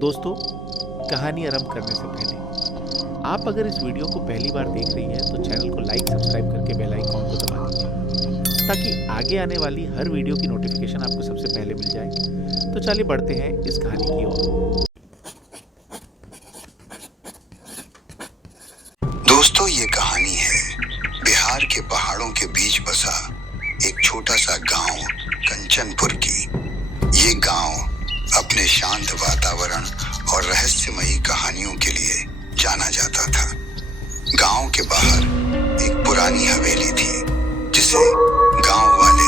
दोस्तों, कहानी आरंभ करने से पहले आप अगर इस वीडियो को पहली बार देख रही हैं तो चैनल को लाइक सब्सक्राइब करके बेल आइकॉन को दबा दीजिए ताकि आगे आने वाली हर वीडियो की नोटिफिकेशन आपको सबसे पहले मिल जाए। तो चलिए बढ़ते हैं इस कहानी की ओर। दोस्तों, ये कहानी है बिहार के पहाड़ों के बीच बसा एक छोटा सा गांव कंचनपुर की। ये गांव अपने शांत वातावरण और रहस्यमयी कहानियों के लिए जाना जाता था। गांव के बाहर एक पुरानी हवेली थी जिसे गांव वाले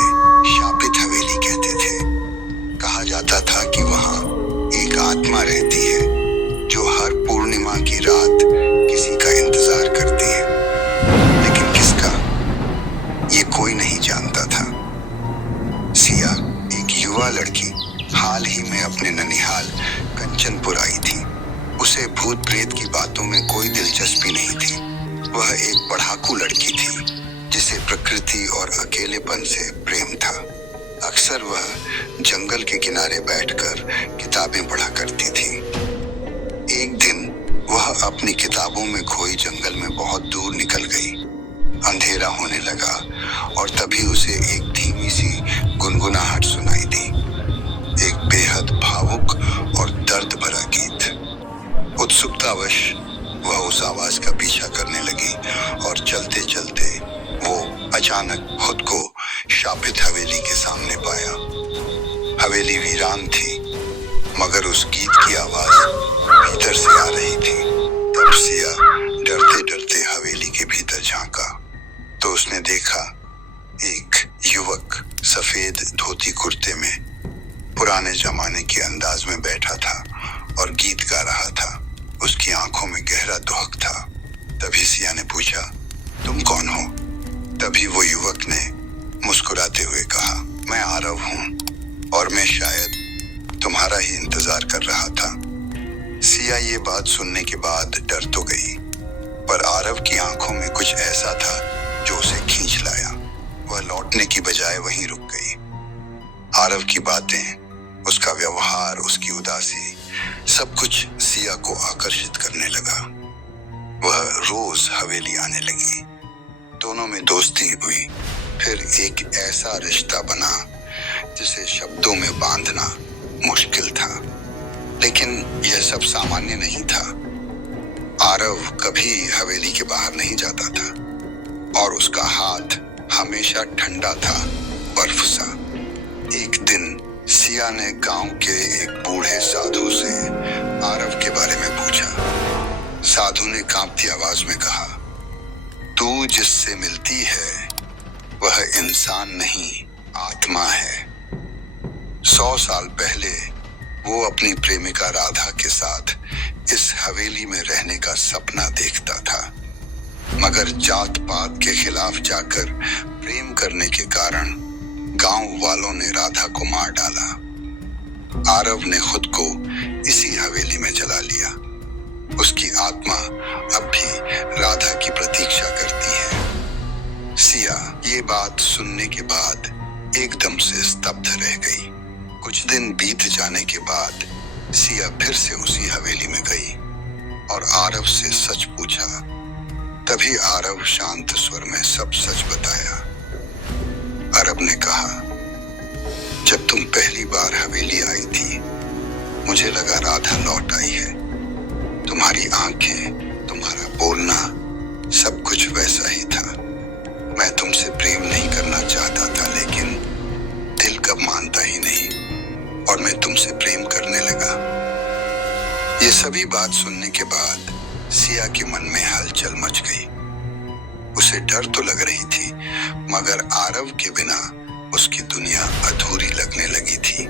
शापित हवेली कहते थे। कहा जाता था कि वहां एक आत्मा रहती है जो हर पूर्णिमा की रात किसी का इंतजार करती है, लेकिन किसका ये कोई नहीं जानता था। सिया, एक युवा लड़की, हाल ही में अपने ननिहाल कंचनपुर आई थी। उसे भूत प्रेत की बातों में कोई दिलचस्पी नहीं थी। वह एक पढ़ाकू लड़की थी जिसे प्रकृति और अकेलेपन से प्रेम था। अक्सर वह जंगल के किनारे बैठकर किताबें पढ़ा करती थी। एक दिन वह अपनी किताबों में खोई जंगल में बहुत दूर निकल गई। अंधेरा होने लगा और तभी उसे एक धीमी सी गुनगुनाहट सुनाई दी, एक बेहद भावुक और दर्द भरा गीत। उत्सुकतावश वह उस आवाज का पीछा करने लगी और चलते चलते वो अचानक खुद को शापित हवेली के सामने पाया। हवेली वीरान थी, मगर उस गीत की आवाज भीतर से आ रही थी। तब सिया डरते डरते हवेली के भीतर झांका तो उसने देखा एक युवक सफेद धोती कुर्ते में पुराने जमाने के अंदाज में बैठा था और गीत गा रहा था। उसकी आंखों में गहरा दुहक था। तभी सिया ने पूछा, तुम कौन हो? तभी वो युवक ने मुस्कुराते हुए कहा, मैं आरव हूँ और मैं शायद तुम्हारा ही इंतजार कर रहा था। सिया ये बात सुनने के बाद डर तो गई, पर आरव की आंखों में कुछ ऐसा था जो उसे खींच लाया। वह लौटने की बजाय वहीं रुक गई। आरव की बातें, उसका व्यवहार, उसकी उदासी, सब कुछ सिया को आकर्षित करने लगा। वह रोज हवेली आने लगी। दोनों में दोस्ती हुई। फिर एक ऐसा रिश्ता बना जिसे शब्दों में बांधना मुश्किल था। लेकिन यह सब सामान्य नहीं था। आरव कभी हवेली के बाहर नहीं जाता था और उसका हाथ हमेशा ठंडा था, बर्फ सा। एक दिन सिया ने गांव के एक बूढ़े साधु से आरव के बारे में पूछा। साधु ने कांपती आवाज में कहा, तू जिससे मिलती है वह इंसान नहीं, आत्मा है। 100 साल पहले वो अपनी प्रेमिका राधा के साथ इस हवेली में रहने का सपना देखता था, मगर जात पात के खिलाफ जाकर प्रेम करने के कारण गांव वालों ने राधा को मार डाला। आरव ने खुद को इसी हवेली में जला लिया। उसकी आत्मा अब भी राधा की प्रतीक्षा करती है। सिया ये बात सुनने के बाद एकदम से स्तब्ध रह गई। कुछ दिन बीत जाने के बाद सिया फिर से उसी हवेली में गई और आरव से सच पूछा। तभी आरव शांत स्वर में सब सच बताया। आरव ने कहा, जब तुम पहली बार हवेली आई थी मुझे लगा राधा लौट आई है। तुम्हारी आंखें, तुम्हारा बोलना, सब कुछ वैसा ही था। मैं तुमसे प्रेम नहीं करना चाहता था, लेकिन दिल कब मानता ही नहीं और मैं तुमसे प्रेम करने लगा। ये सभी बात सुनने के बाद सिया के मन में हलचल मच गई। उसे डर तो लग रही थी, मगर आरव के बिना उसकी दुनिया अधूरी लगने लगी थी।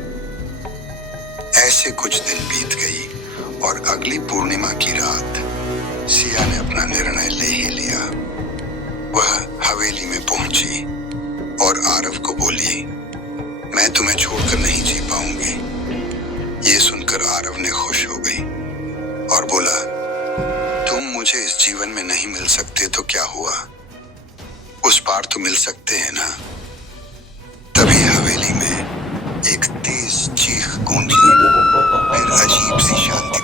ऐसे कुछ दिन बीत गई और अगली पूर्णिमा की रात सिया ने अपना निर्णय ले ही लिया। वह हवेली में पहुंची और आरव को बोली, मैं तुम्हें छोड़कर नहीं जी पाऊंगी। ये सुनकर आरव ने खुश हो गई और बोला, तुम मुझे इस जीवन में नहीं मिल सकते तो क्या हुआ, उस पार तो मिल सकते हैं ना। तभी हवेली में एक तेज चीख गूंजी, फिर अजीब सी शांति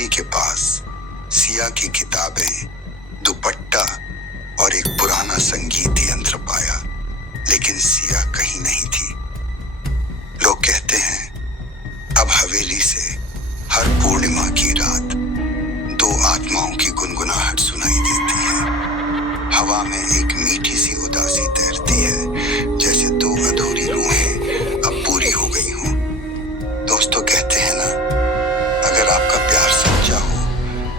हवेली के पास सिया की किताबें, दुपट्टा और एक पुराना संगीत यंत्र पाया, लेकिन सिया कहीं नहीं थी। लोग कहते हैं अब हवेली से हर पूर्णिमा की रात दो आत्माओं की गुनगुनाहट सुनाई देती है। हवा में एक मीठी सी उदासी तैरती है, जैसे दो अधूरी रूहें अब पूरी हो गई हों। दोस्तों कहते हैं ना, अगर आपका प्यार सच्चा हो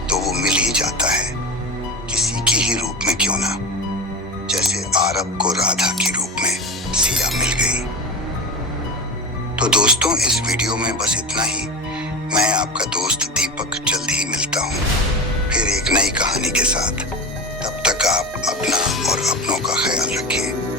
तो वो मिल ही जाता है, किसी की ही रूप में क्यों ना, जैसे आरब को राधा के रूप में सिया मिल गई। तो दोस्तों, इस वीडियो में बस इतना ही। मैं आपका दोस्त दीपक जल्द ही मिलता हूँ फिर एक नई कहानी के साथ। तब तक आप अपना और अपनों का ख्याल रखें।